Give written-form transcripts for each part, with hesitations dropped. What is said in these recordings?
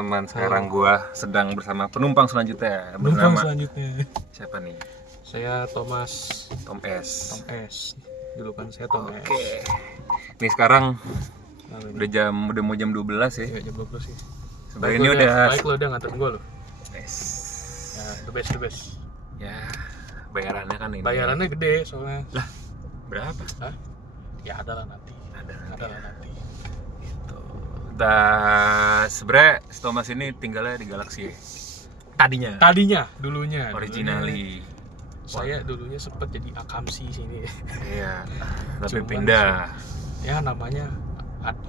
Teman, sekarang gua sedang bersama penumpang selanjutnya. Penumpang Bernama selanjutnya. siapa nih? Saya Thomas. Tom S. Tom S. Dulu kan saya Tom S. Oke. Nih sekarang Nah, udah mau jam 12 ya. Iya, jam 12 sih. Sebenarnya ini udah Baik lo udah nganterin gue lo. yes. Ya, the best. Ya, bayarannya kan ini. Bayarannya gede soalnya. Lah, berapa? Hah? Ya ada lah nanti. Ada lah nanti. Gitu. Sebenarnya si Thomas ini tinggalnya di Galaxy. Tadinya, Dulunya. originally. Saya dulunya sempat jadi akamsi sini. Iya, tapi Cuman pindah. Ya namanya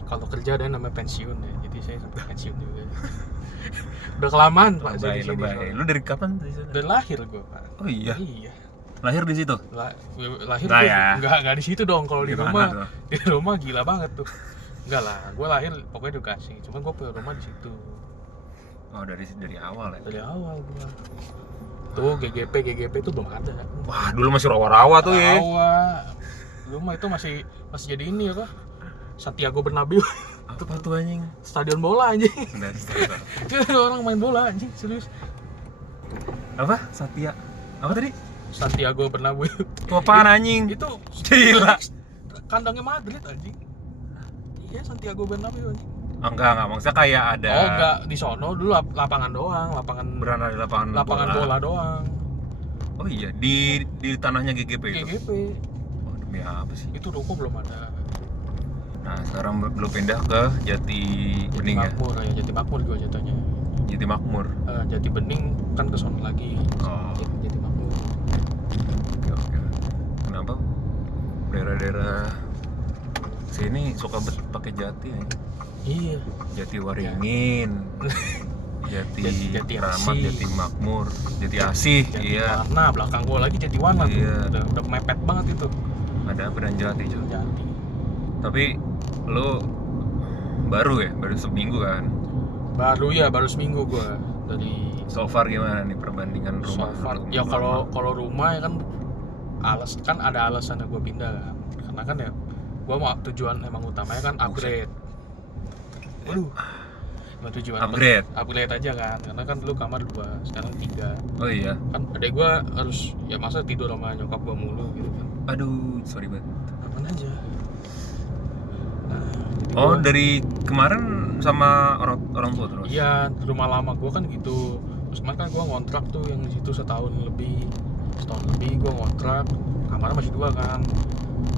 kalau kerja ada namanya pensiun ya. Jadi saya sampai pensiun juga. Udah kelamaan Pak saya di sini. Lebay. Lu dari kapan di sana? Udah lahir gue Pak. Oh iya. Iya. Lahir di situ? Lahir Nggak gue ya? nggak di situ dong. Kalau di Gimana rumah tuh? di rumah gila banget tuh. Enggak lah, gue lahir pokoknya di Bekasi. Cuman gue punya rumah di situ Oh, dari awal ya. dari awal gue. Tuh GGP itu belum ada. Wah, dulu masih rawa-rawa tuh ya. Rawa. Dulu mah itu masih jadi ini apa? Santiago Bernabeu. Apa tuh anjing? Stadion bola anjing. Nah, Itu orang main bola anjing, serius. apa? Satya. Apa tadi? Santiago Bernabeu. Itu apaan anjing? Itu Gila. kandangnya Madrid anjing. Iya, Santiago Bernabeu anjing. Enggak, maksudnya kayak ada. Oh enggak, di sono dulu lapangan doang, Berada di lapangan bola doang. Oh iya, di tanahnya GGP itu. GGP. Oh, demi apa sih? Itu ruko belum ada. Nah, sekarang belum pindah ke Jati Bening ya. Makmur ya, Jati Makmur juga jatuhnya. Jati Makmur. Jati Bening kan ke sono lagi. Oh. Jati Makmur. Oke. Kenapa daerah-daerah sini suka pakai Jati ya? Iya. Jati Waringin, Jati Rahmat, Asih. Jati Makmur, Jati Asih, Jati iya. Warna, belakang gua lagi Jati Warna Iya. tuh. Udah mepet banget itu. Ada apa dan Jati juga. Jati. Tapi lu baru seminggu kan? Baru seminggu gua dari So far gimana nih perbandingan rumah? so far. lu Ya lama? kalau rumah ya kan ada alasan gua pindah kan. Karena kan ya gua mau tujuan emang utamanya kan upgrade. Waduh. Tujuan upgrade aja kan. Karena kan dulu kamar 2, sekarang 3. Oh iya. Kan adek gua harus ya masa tidur sama nyokap gua mulu gitu kan. Aduh, sorry banget. Aman aja. Nah, jadi Oh, gua- dari kemarin sama orang tua terus? Iya, rumah lama gua kan gitu. Terus kemarin kan gua ngontrak tuh yang di situ setahun lebih gua ngontrak. Kamarnya masih 2 kan.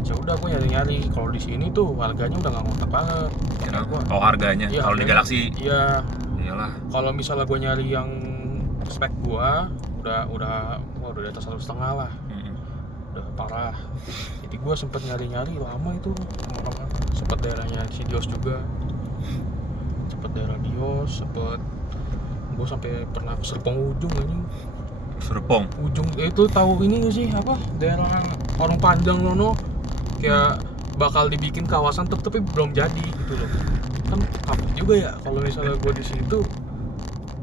Ya udah gua nyari-nyari. Kalau di sini tuh harganya udah nggak ngontrak banget. Karena gua Oh, harganya. Iya, Kalau di harganya- Galaxy, Iya, iyalah. kalau misalnya gua nyari yang spek gua udah di atas 1,5 lah. Mm-mm. Udah parah. Jadi gua sempet nyari-nyari lama itu. Sempet daerahnya Sidios juga. Sempet daerah Dios, gua sampai pernah ke Serpong Ujung anjing. Serpong. Ujung itu tahu ini nggak sih apa daerah Warung Panjang lono kayak bakal dibikin kawasan tapi belum jadi gitu loh. Kan kapok juga ya kalau misalnya gua di situ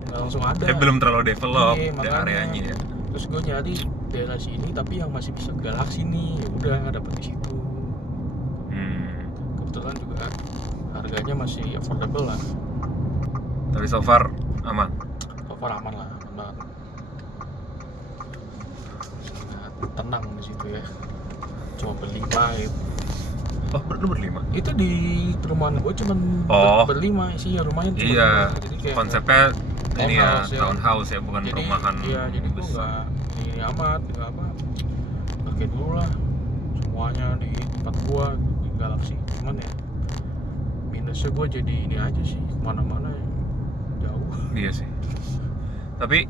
nggak langsung ada. Belum terlalu develop Iya, di makanya. areanya ya. Terus gue nyari daerah sini tapi yang masih bisa ke Galaxy nih, ya udah dapet di situ. Kebetulan juga harganya masih affordable lah. Tapi so far aman. So far aman lah, aman. Sangat tenang di situ ya. Cuma berlima gitu. Oh, lu berlima? Itu di perumahan gue cuman Oh. berlima sih ya, rumahnya cuma Iya. 5. Jadi kayak Konsepnya ini ya, townhouse ya. townhouse ya, bukan jadi, perumahan. Iya, jadi gue nggak ini amat, nggak apa. Pakai dulu lah semuanya di tempat gua di Galaxy. Cuman ya minusnya gua jadi ini aja sih, kemana-mana ya jauh. Iya sih. Tapi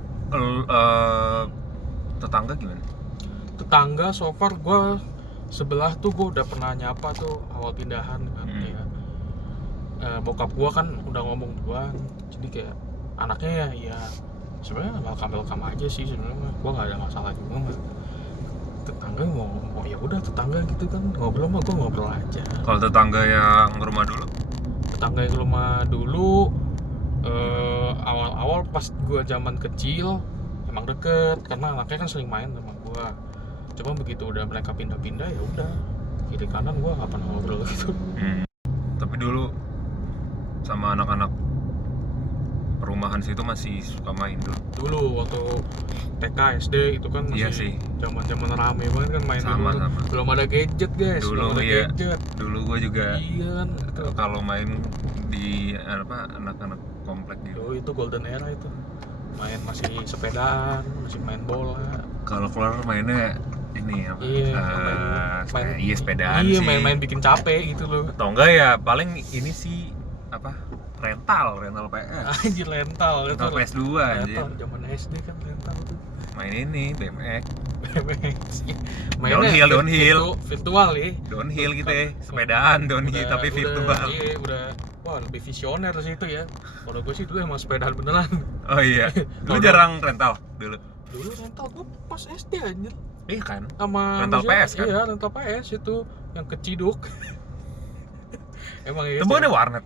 tetangga gimana? Tetangga so far gua sebelah tuh gua udah pernah nyapa tuh awal pindahan kan ya. Bokap gua kan udah ngomong duluan, jadi kayak anaknya ya sebenarnya welcome aja sih sebenarnya. Gua nggak ada masalah juga mah. Tetangga mau ya udah tetangga gitu kan ngobrol mah gua ngobrol aja. Kalau tetangga yang rumah dulu? Tetangga yang rumah dulu awal-awal pas gua zaman kecil emang deket karena anaknya kan sering main sama gua. Cuma begitu udah mereka pindah-pindah ya udah kiri kanan gua nggak pernah ngobrol gitu. Tapi dulu sama anak-anak perumahan situ masih suka main dulu. Dulu waktu TK SD itu kan Iya masih sih. zaman rame banget kan main Sama, dulu. sama. Belum ada gadget guys, Dulu belum ada iya. gadget. Dulu gue juga Iya kan itu. kalau main di anak-anak komplek gitu. Dulu itu golden era itu. Main masih sepedaan, masih main bola. Kalau keluar mainnya ini apa? Iya, Iya sepedaan iya, sih. main bikin capek gitu loh. Atau enggak ya paling ini sih apa? Rental PS. Anjir rental itu. Rental PS2 anjir. Rental zaman SD kan rental tuh. Main ini BMX. Mainnya Downhill. virtual ya. Downhill gitu ya. Sepedaan downhill tapi virtual. Iya, udah wah lebih visioner sih itu ya. Kalau gue sih dulu emang sepedaan beneran. Oh iya. Lu jarang rental dulu. Dulu rental gue pas SD anjir. Iya kan? Sama Rental PS kan? Iya, rental PS itu yang keciduk. Emang ya. Itu bukannya warnet?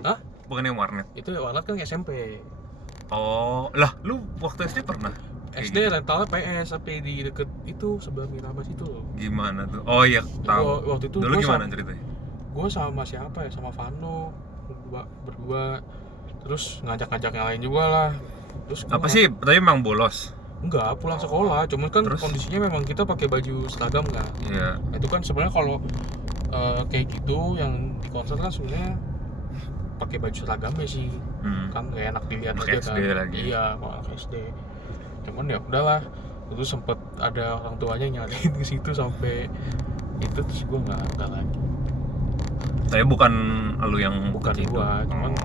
Hah? Bukannya warnet? Itu warnet kan SMP. Oh, lah lu waktu SD pernah? Kayak SD gitu? rentalnya PS tapi di deket itu sebelah Miramas itu loh. Gimana tuh? Oh iya, tahu. Waktu itu Dulu gua gimana sama, ceritanya? gue sama siapa ya, sama Vano berdua terus ngajak-ngajak yang lain juga lah. Terus Apa sih? Tapi emang bolos? enggak pulang sekolah, cuman kan Terus? kondisinya memang kita pakai baju seragam kan. Iya. Itu kan sebenarnya kalau kayak gitu yang di konser kan sebenarnya pakai baju seragamnya sih, kan gak enak dilihat Anak aja SD kan. lagi. Iya, kalau anak SD. Cuman ya udahlah, itu sempet ada orang tuanya nyariin ke situ sampai itu terus gue nggak lagi. Saya bukan lu yang Bukan gitu. gua, cuman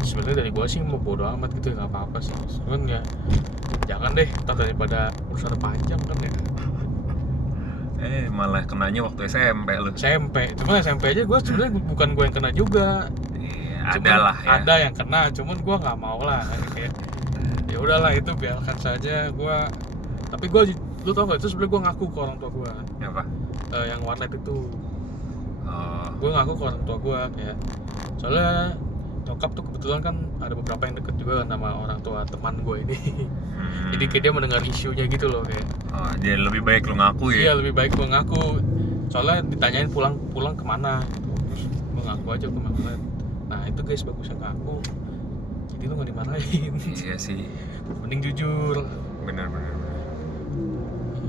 sebenarnya dari gua sih mau bodo amat gitu, nggak apa-apa sih. Cuman ya jangan deh, ntar daripada urusan panjang kan ya. Malah kenanya waktu SMP lu. SMP, cuman SMP aja gua sebenarnya bukan gua yang kena juga. Iya, Cuman ada lah ya. Ada yang kena, cuman gua nggak mau lah. Kayak ya udahlah itu biarkan saja gua. Tapi gua, lu tau gak itu sebenarnya gua ngaku ke orang tua gua. Apa? Yang warnet itu. Oh, Gue ngaku ke orang tua gue kayak soalnya nyokap tuh kebetulan kan ada beberapa yang deket juga sama orang tua teman gue ini. Jadi kayak dia mendengar isunya gitu loh kayak. Oh, jadi lebih baik lu ngaku Iya ya? lebih baik gue ngaku. Soalnya ditanyain pulang kemana gitu. Terus gue ngaku aja gue malah. Nah itu guys bagusnya ngaku. Jadi lu gak dimarahin. Iya sih. Mending jujur. Bener.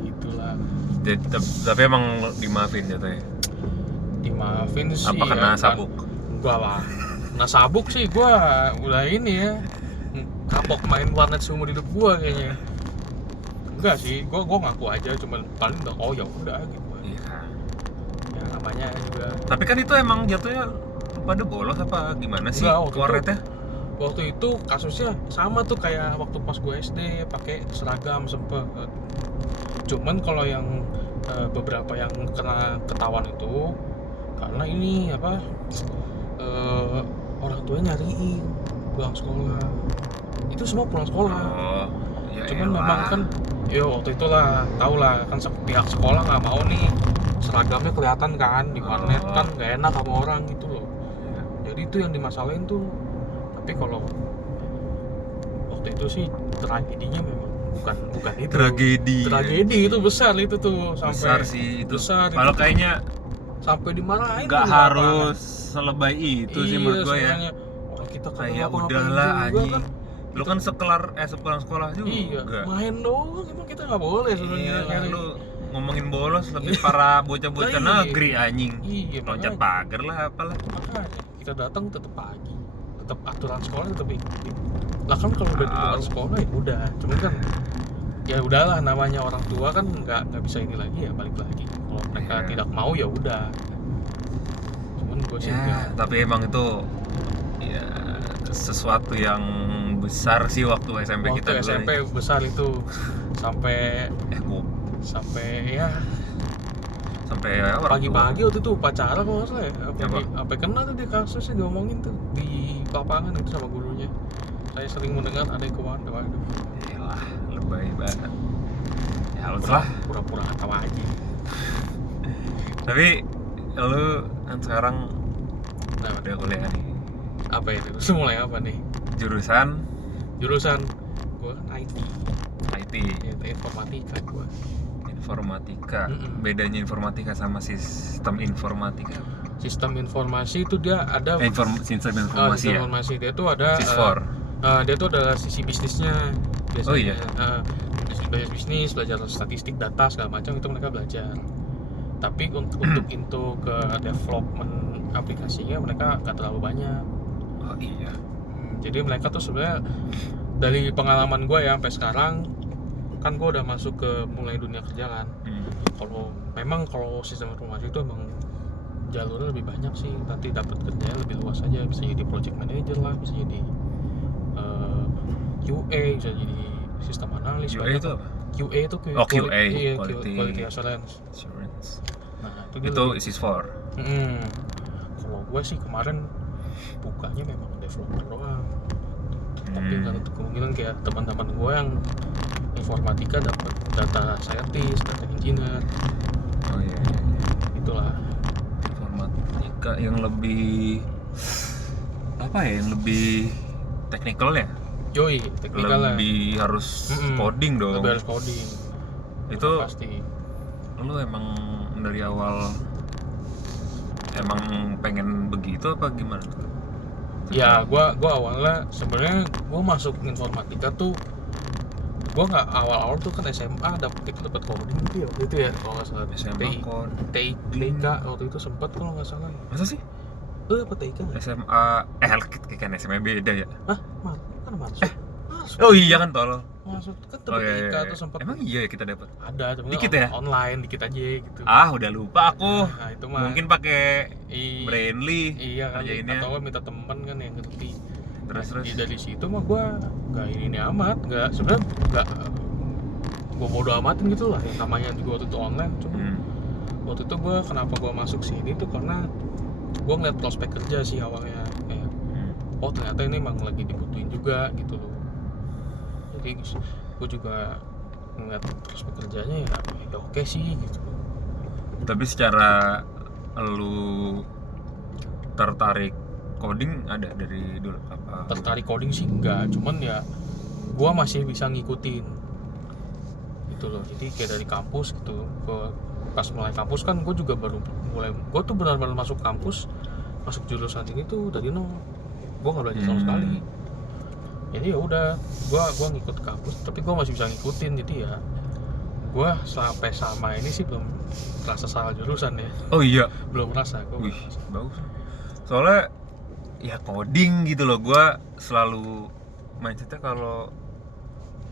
Itulah. Jadi, tapi emang dimaafin jatuhnya? Dimaafin sih. Apa kena ya, sabuk? Enggak lah. Kena sabuk sih gue udah ini ya. Kapok main warnet seumur hidup gue kayaknya. Enggak sih, gue ngaku aja, cuman paling udah oh ya udah gitu. Iya. Ya namanya juga. Tapi kan itu emang jatuhnya pada bolos apa gimana sih Enggak, warnetnya? Waktu itu kasusnya sama tuh kayak waktu pas gue SD pakai seragam sempet. Cuman kalau yang beberapa yang kena ketahuan itu karena ini apa orang tuanya nyariin pulang sekolah. Itu semua pulang sekolah. Oh, ya Cuman elah. memang kan ya waktu itulah tau lah kan pihak sekolah nggak mau nih seragamnya kelihatan kan di warnet kan nggak enak sama orang gitu loh. Jadi itu yang dimasalahin tuh. Tapi kalau waktu itu sih tragedinya memang bukan itu. Tragedi itu besar itu tuh sampai besar sih itu. besar Kalau itu. kayaknya Sampai dimarahin nggak tuh harus selebay itu sih menurut gue ya. sebenarnya. Orang kita kan Kayak ngapa-ngapain udahlah juga anjing. kan. Lu kan sepulang sekolah juga. Iya, main doang emang kita nggak boleh sebenarnya. Iya, lu ngomongin bolos lebih para bocah-bocah Iya. negeri anjing. Iya, Loncat makanya. pagar lah apalah. Makanya kita datang tetap pagi, tetap aturan sekolah tetap ikutin. Lah kan kalau udah di luar sekolah ya udah, cuman kan ya udahlah namanya orang tua kan nggak bisa ini lagi ya balik lagi. Kalau mereka Iya. tidak mau ya udah. Cuman gue sih Ya, enggak. tapi emang itu ya sesuatu yang besar sih waktu SMP kita Waktu dulu. SMP besar itu sampai Gua sampai ya sampai orang tua. pagi-pagi waktu itu upacara kalau nggak salah ya Apa? apa kena tuh di kasusnya diomongin tuh di lapangan itu sama gurunya. Saya sering mendengar ada yang kemana waduh. Yalah, lebay banget. Ya harus lah. Pura-pura nggak tahu aja. Tapi lu kan sekarang Nah, udah kuliah nih. apa itu? Terus mulai apa nih? Jurusan Jurusan gua kan IT, IT, ya, informatika gua. informatika. Mm-mm. Bedanya informatika sama sistem informatika. Sistem informasi itu dia ada Sistem sistem informasi ya. informasi dia tuh ada Sys4. Dia tuh adalah sisi bisnisnya biasanya. Oh iya. Belajar bisnis, belajar statistik, data segala macam itu mereka belajar. Tapi untuk into ke development aplikasinya mereka nggak terlalu banyak. Oh iya. Jadi mereka tuh sebenarnya dari pengalaman gue ya sampai sekarang kan gue udah masuk ke mulai dunia kerja kan. Kalau sistem informasi itu emang jalurnya lebih banyak sih, nanti dapat kerjanya lebih luas aja, bisa jadi project manager lah, bisa jadi QA, bisa jadi sistem analis. QA itu apa? QA itu QA, iya, quality assurance. Nah itu is for. Kalau gue sih kemarin bukanya memang developer doang, tapi nggak nutup kemungkinan kayak teman-teman gue yang informatika dapat data scientist, data engineer. Oh iya. Itulah Informatika yang lebih apa ya, yang lebih teknikal ya, Yoi, teknikal lah. lebih harus coding dong. Lebih harus coding. Itu pasti. Lu emang dari awal emang pengen begitu apa gimana? Ya, gua awalnya sebenarnya gua masuk informatika tuh, gua nggak awal tuh kan SMA dapat coding gitu ya waktu itu ya, kalau nggak salah. SMA TIK waktu itu sempat kalau nggak salah. Masa sih? Lu dapat TIK nggak? SMA kan SMA beda ya? Hah? Kan masuk. Oh iya kan tolol. Masuk kan dapat TIK tuh sempat. Emang iya ya kita dapat? Ada, cuma dikit ya? online dikit aja gitu. Udah lupa aku. Nah, itu mah mungkin pakai Brainly. Iya kan, kerjainnya. atau minta teman kan yang ngerti. Terus Dari situ mah gue nggak ini amat, nggak sebenarnya nggak gue bodo amatin gitu lah, yang namanya juga waktu itu online. Cuma waktu itu gue kenapa gue masuk sini tuh karena gue ngeliat prospek kerja sih awalnya, kayak oh ternyata ini emang lagi dibutuhin juga gitu loh. Jadi gue juga ngeliat prospek kerjanya ya oke sih gitu. Tapi secara lu tertarik coding ada dari dulu apa? Tertarik coding sih enggak, cuman ya gue masih bisa ngikutin gitu loh. Jadi kayak dari kampus gitu, pas mulai kampus kan gue juga baru mulai, gue tuh benar-benar masuk kampus, masuk jurusan ini tuh dari nol, gue nggak belajar sama sekali. Jadi ya udah, gue ngikut kampus, tapi gue masih bisa ngikutin. Jadi ya gue sampai sama ini sih belum merasa salah jurusan ya. Oh iya, belum merasa gue. Wih, bagus. Soalnya ya coding gitu loh, gue selalu mindsetnya kalau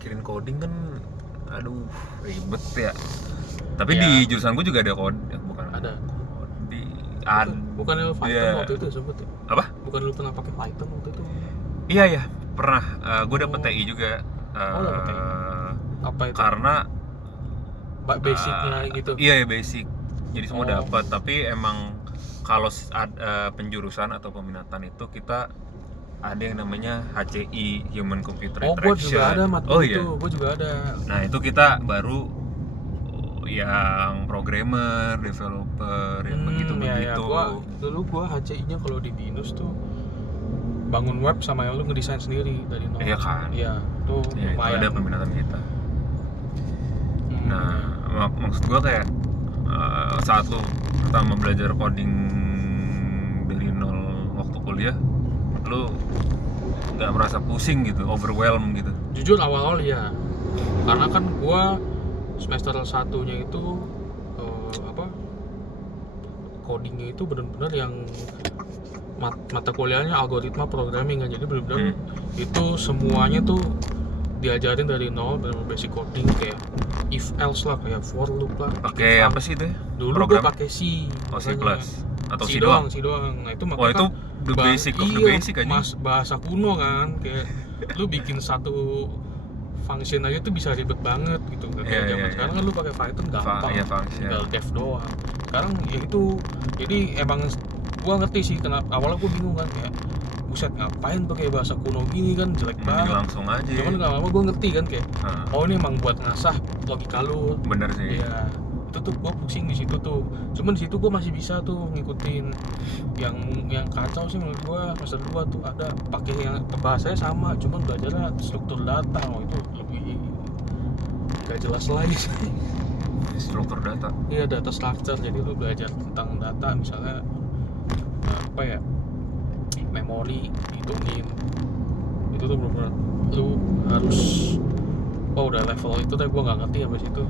kirim coding kan aduh ribet ya. Tapi ya, di jurusan gue juga ada coding, bukan ada bukan lu Python waktu itu sebut ya? Apa? Bukan lu pernah pakai Python waktu itu? Iya pernah. Gue dapet TI juga. Dapet TI. Apa itu? Karena basicnya gitu. Iya basic. Jadi semua dapat. Tapi emang kalau penjurusan atau peminatan itu kita ada yang namanya HCI, Human Computer Interaction. Gue juga ada itu. Gue juga ada. Nah itu kita baru yang programmer, developer, yang begitu-begitu. Dulu gue HCI-nya kalau di BINUS tuh bangun web sama yang lu ngedesain sendiri dari nol. Iya kan? Iya, tuh ya, lumayan. Itu ada peminatan kita. Nah, maksud gue kayak saat lu pertama belajar coding dari nol waktu kuliah, lu nggak merasa pusing gitu, overwhelmed gitu? Jujur awal-awal ya, karena kan gue semester 1-nya itu codingnya itu benar-benar yang mata kuliahnya algoritma programming kan, jadi benar-benar itu semuanya tuh diajarin dari nol, benar-benar basic coding kayak if else lah, kayak for loop lah. Pakai apa sih itu? Dulu gue pakai C. C plus atau C doang. Nah itu makanya itu the basic of the basic aja. Bahasa kuno kan, kayak lu bikin satu function aja tuh bisa ribet banget gitu. Kayak zaman sekarang kan lu pakai Python gampang, tinggal dev doang. Sekarang ya itu, jadi emang gua ngerti sih kenapa awalnya gua bingung kan, kayak buset ngapain pakai bahasa kuno gini kan, jelek banget. Langsung aja. Cuman nggak lama gua ngerti kan kayak oh ini emang buat ngasah logika lu. Bener sih. Iya. Itu tuh gue pusing di situ tuh. Cuman di situ gue masih bisa tuh ngikutin. Yang kacau sih menurut gue semester 2 tuh ada pakai yang bahasanya sama, cuman belajarnya struktur data. Itu lebih gak jelas lagi sih. Struktur data? Iya, data structure. Jadi lu belajar tentang data, misalnya apa ya, memori hitungin Itu tuh bener-bener lu harus udah level itu deh, gue nggak ngerti sampai situ.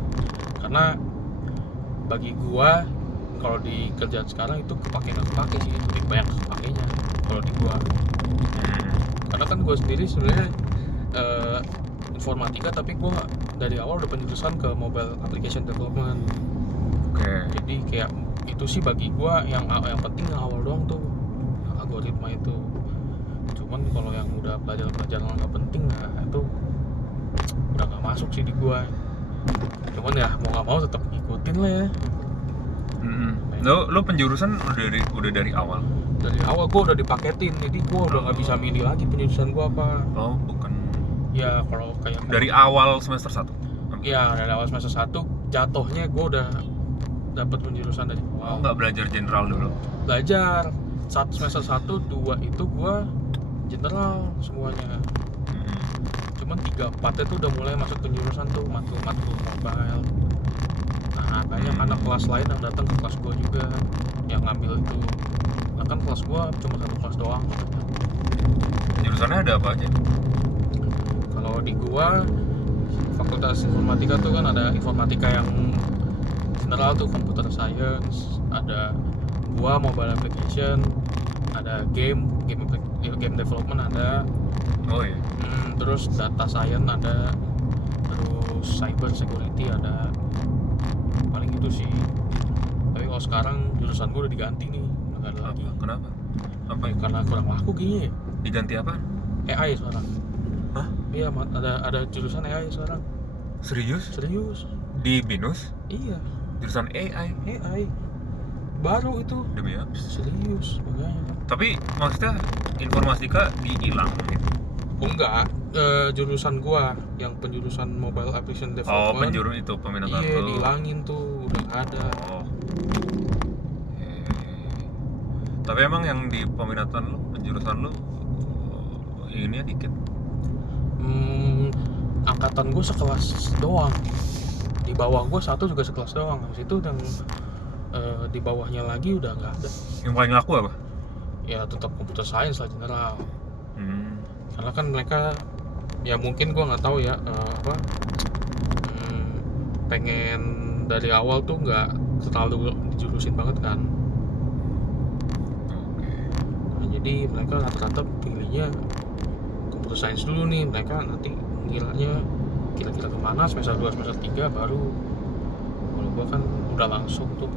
Karena bagi gue kalau di kerjaan sekarang itu kepake nggak kepake sih, lebih banyak kepakainya kalau di gue. Karena kan gue sendiri sebenarnya informatika, tapi gue dari awal udah penjurusan ke mobile application development. Jadi kayak itu sih bagi gue yang penting yang awal doang tuh algoritma itu. Cuman kalau yang udah pelajaran nggak penting, nah itu udah nggak masuk sih di gue. Cuman ya mau nggak mau tetap ngikutin lah ya. Lo penjurusan udah dari awal? Dari awal gue udah dipaketin, jadi gue udah nggak bisa milih lagi penjurusan gue apa. Oh bukan. Ya kalau kayak dari awal semester 1? Ya dari awal semester 1 jatuhnya gue udah dapat penjurusan dari awal. Oh nggak belajar general dulu? Belajar semester 1, 2 itu gue general semuanya. Cuman 3, 4 itu udah mulai masuk penjurusan tuh matkul mobile. Nah banyak anak kelas lain yang datang ke kelas gue juga yang ngambil itu. Nah kan kelas gue cuma satu kelas doang gitu kan. Jurusannya ada apa aja? Kalau di gue fakultas informatika tuh kan ada informatika yang general tuh computer science, ada gua mobile application, ada game development ada. Oh iya. Terus data science ada, terus cyber security ada. Paling itu sih. Tapi kalau sekarang jurusan gua udah diganti nih, nggak ada lagi. Kenapa? Apa? Ya, karena kurang laku kayaknya. Diganti apa? AI sekarang. Hah? Iya, ada jurusan AI sekarang. Serius? Di BINUS? Iya. Jurusan AI baru itu. Demi apa? Serius makanya. Tapi maksudnya informatika dihilang gitu? Oh enggak, jurusan gua yang penjurusan mobile application development. Oh penjuru itu peminatan iya, tuh. dihilangin tuh, udah nggak ada. Oh. Tapi emang yang di peminatan lu, penjurusan lu ini dikit? Angkatan gua sekelas doang. Di bawah gua satu juga sekelas doang. Habis itu yang di bawahnya lagi udah nggak ada. Yang paling laku apa? Ya tetap computer science lah general. Karena kan mereka ya mungkin gua nggak tahu ya pengen dari awal tuh nggak terlalu dijurusin banget kan. Nah, jadi mereka rata-rata pilihnya computer science dulu nih. Mereka nanti ngiranya kira-kira kemana semester 2, semester 3 baru. Kalau gua kan udah langsung tuh.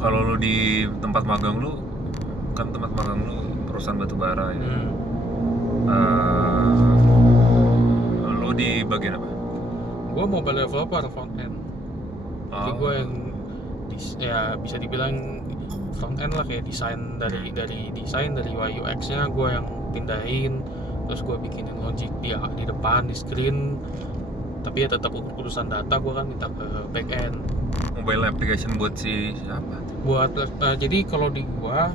Kalau lu di tempat magang lu, kan tempat magang lu perusahaan batubara ya. Lu di bagian apa? Gua mobile developer front end. Jadi gua yang ya bisa dibilang front end lah, kayak desain dari desain dari UI UX-nya gua yang pindahin, terus gua bikinin logic di depan di screen. Tapi ya tetap urusan data gua kan minta ke back end. Mobile application buat siapa? Buat jadi kalau di gua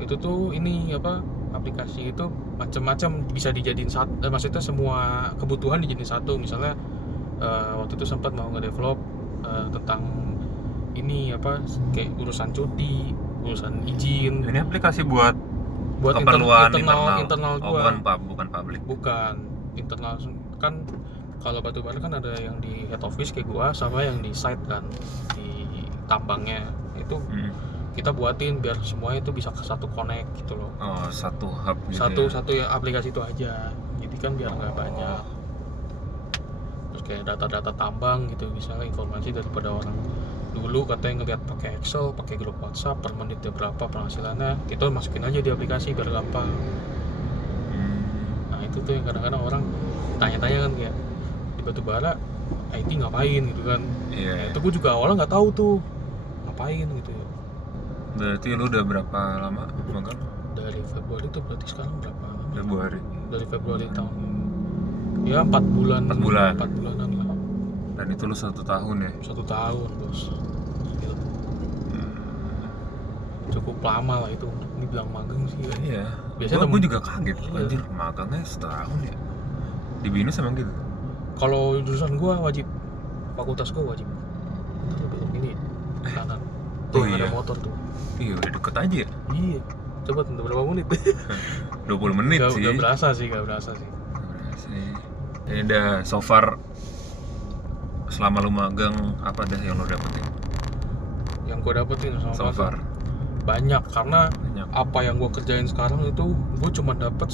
itu tuh ini aplikasi itu macam-macam bisa dijadiin satu, maksudnya semua kebutuhan dijadiin satu. Misalnya waktu itu sempat mau ngedevelop tentang ini kayak urusan cuti, urusan izin. Ini aplikasi buat keperluan internal gua. Bukan public. Bukan internal kan. Kalau batubara kan ada yang di head office kayak gua sama yang di site kan, di tambangnya itu kita buatin biar semuanya itu bisa ke satu connect gitu loh. Oh, satu hub gitu. Satu ya aplikasi itu aja. Jadi kan biar nggak banyak. Terus kayak data-data tambang gitu, misalnya informasi daripada orang dulu katanya ngeliat pakai Excel, pakai grup WhatsApp per menitnya berapa penghasilannya, kita masukin aja di aplikasi biar gampang. Nah itu tuh yang kadang-kadang orang tanya-tanya kan kayak di batubara IT ngapain gitu kan. Iya. Itu gue juga awalnya nggak tahu tuh ngapain gitu ya. Berarti lu udah berapa lama magang? Dari Februari tuh berarti sekarang berapa? Februari. Dari Februari tahun ya 4 bulan. 4 bulan. 4 bulanan lah. Dan itu lu 1 tahun ya? 1 tahun bos. Gitu. Cukup lama lah itu untuk dibilang magang sih ya. Iya. Biasanya gue juga kaget. Iya. Anjir magangnya setahun ya? Di BINUS emang gitu? Kalau jurusan gua wajib, fakultas gua wajib. Itu belok ini kanan. Tuh Oh, iya. ada motor tuh. Iya udah deket aja ya? Iya. Coba tunggu berapa menit? 20 menit sih. Gak berasa sih. Nggak berasa sih. Ini udah so far selama lu magang apa dah yang lu dapetin? Yang gue dapetin So far banyak, karena banyak. apa yang gue kerjain sekarang itu gue cuma dapat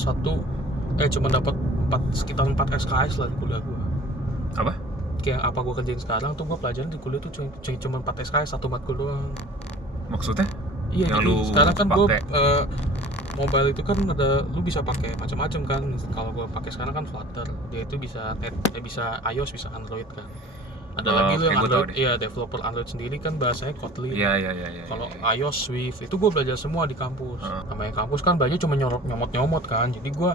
sekitar 4 SKS lah di kuliah gue. Apa? Kayak apa gue kerjain sekarang tuh gue pelajarin di kuliah tuh cuma 4 SKS, 1 matkul doang. Maksudnya? Iya, Yang jadi lu sekarang kan gue pakai? mobile itu kan lu bisa pakai macam-macam kan. Kalau gue pakai sekarang kan Flutter, dia itu bisa bisa iOS, bisa Android kan. Ada lagi lu yang Android, iya developer Android sendiri kan bahasanya Kotlin. Iya. Kalau iOS, Swift itu gue belajar semua di kampus. Namanya kampus kan belajar cuma nyomot kan. Jadi gue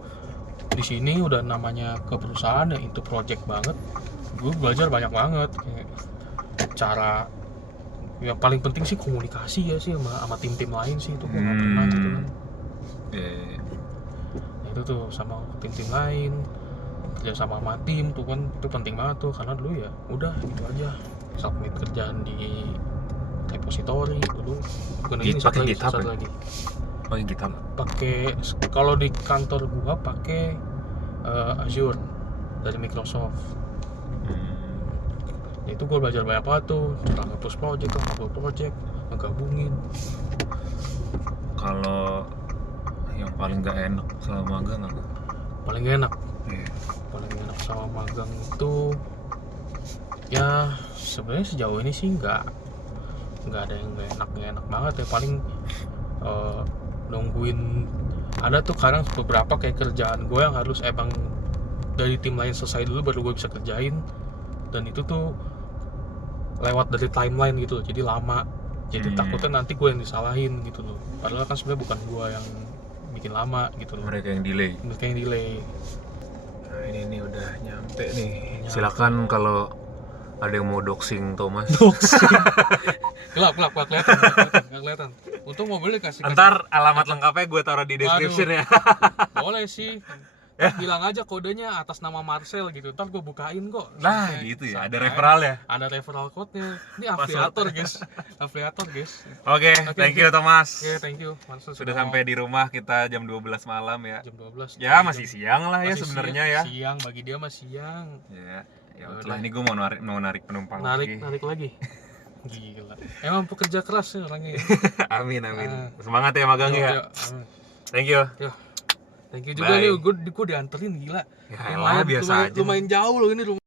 di sini udah namanya ke perusahaan ya, itu project banget. Gue belajar banyak banget kayak cara yang paling penting sih komunikasi ya sih sama tim-tim lain sih, itu gue nggak pernah gitu kan. Iya. Nah, itu tuh sama tim-tim lain, kerja sama tim tuh kan, itu penting banget tuh, karena dulu ya udah gitu aja submit kerjaan di repository dulu. Bukan ini Pakai GitHub satu ya? lagi. Oh yang GitHub. Pakai, kalau di kantor gua pakai Azure dari Microsoft. Itu gue belajar banyak banget tuh, cara nge-push project, nge-upload project, ngegabungin. Kalau yang paling gak enak sama magang apa? Paling gak enak? Iya. Paling gak enak sama magang itu ya sebenarnya sejauh ini sih nggak ada yang gak enak banget ya. Paling nungguin, ada tuh kadang beberapa kayak kerjaan gue yang harus emang dari tim lain selesai dulu baru gue bisa kerjain, dan itu tuh lewat dari timeline gitu loh, jadi lama. Jadi takutnya nanti gue yang disalahin gitu loh, padahal kan sebenarnya bukan gue yang bikin lama gitu loh. Mereka yang delay. Nah ini udah nyampe nih. Silakan kalau ada yang mau doxing Thomas. Gelap kelihatan. Untung mobilnya kasih. Ntar alamat lengkapnya gue taruh di description ya. Boleh sih. Bilang aja kodenya atas nama Marcel gitu, ntar gue bukain kok. Nah gitu ya, ada referral ya. Ada referral code-nya. Ini afiliator guys. Oke, thank you Thomas. Oke, thank you Marcel. Sudah sampai di rumah kita jam 12 malam ya. Jam 12. Ya masih siang lah ya sebenarnya ya. Siang bagi dia masih siang. Ya udah, ini gue mau narik penumpang narik lagi. Gila. Emang pekerja keras nih orangnya. Amin. Semangat ya magangnya. Thank you. Thank you juga nih, gue dianterin gila. Ya biasa aja. Lumayan jauh loh ini rumah.